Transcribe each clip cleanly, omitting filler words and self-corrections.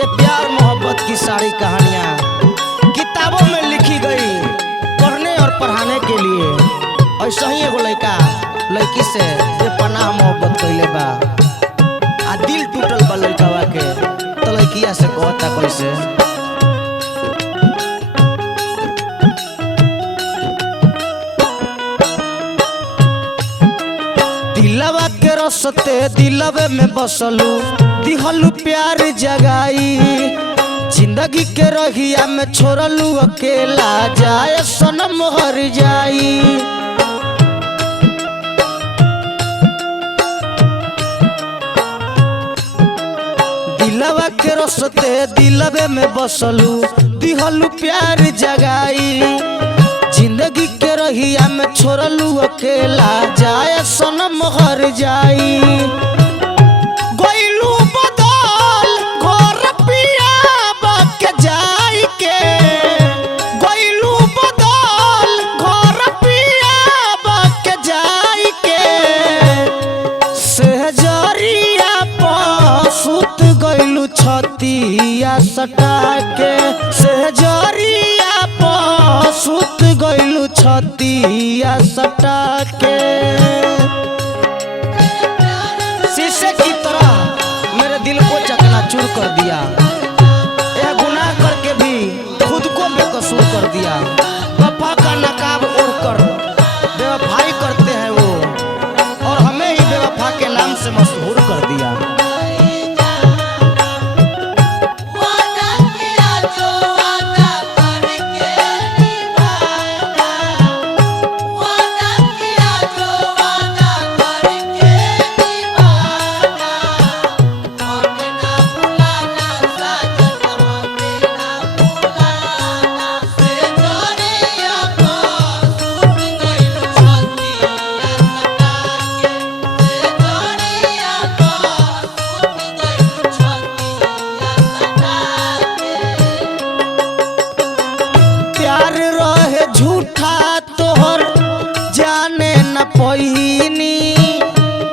ये प्यार मोहब्बत की सारी कहानियाँ किताबों में लिखी गई पढ़ने और पढ़ाने के लिए। ऐसा ही एगो लड़का लड़की से ये पनाह मोहब्बत कैले बा आ दिल टूटल बा लड़कावा के, तो लड़किया से कहता कैसे, दिलवा के रसते दिलवे में बसलू दिहलू प्यार जगाई, जिंदगी के रहिया में छोड़लू अकेला जाए सनम हर जाई। दिलवा के रसते दिलवे में बसलू दिहलू प्यार जगाई, जिंदगी के रहिया में छोड़लू अकेला जाए सनम हर जाई। गइलू बदल घर पिया के जाई के, गइलू बदल घर पिया के जाई के, सहजरिया पसुत गइलू छतिया सटा के, सहजरिया पसुत गइलू छतिया सटा के। शीशे की तरह मेरे दिल को चकनाचूर कर दिया, यह गुनाह करके भी खुद को बेकसूर कर दिया। वफा का नकाब ओढ़कर बेवफाई करते हैं वो, और हमें ही बेवफा के नाम से मशहूर कर दिया।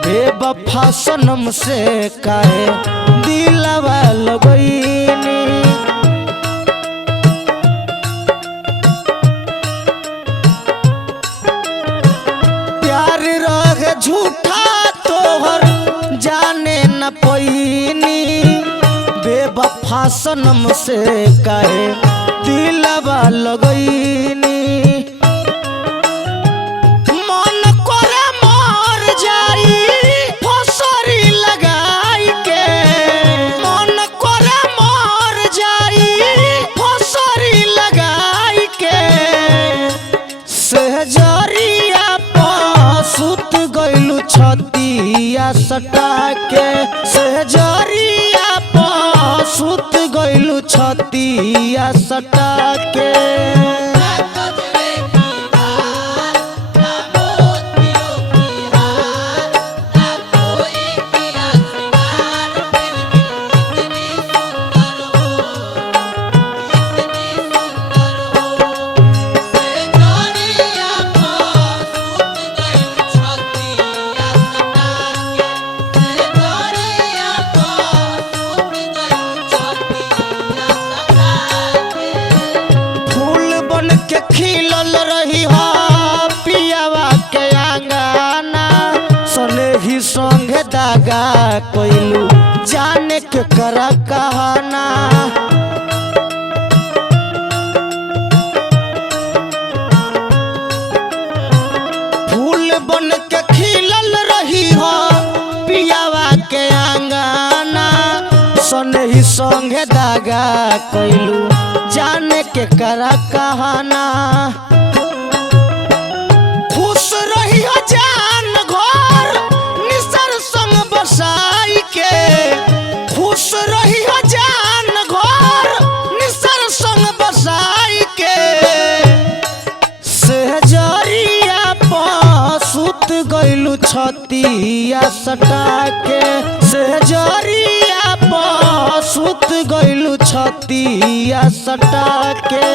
बेवफा सनम से काहे दिलवा लगईनी, प्यार रहे झूठा तोहर जाने न पैनी, बेवफा सनम से काहे दिलवा लगईनी। छतिया सटा के, सहजरिया पसुत गइलू छतिया सटा के। खिलल रही हो पियावा के आंगना, सने ही संगे दागा कोइलू जाने के करा कहना। फूल बन के खिलल रही हो पियावा के आंगना, सने ही संगे दागा कोइलू जाने के करा कहना। खुश रही हो जान घर निसर संग बसाई के, खुश रही हो जान घर निसर संग बसाई के, सहजरिया पसुत गइलू छतिया सटा के, सहजरिया पसुत गइलू छतिया सटा के।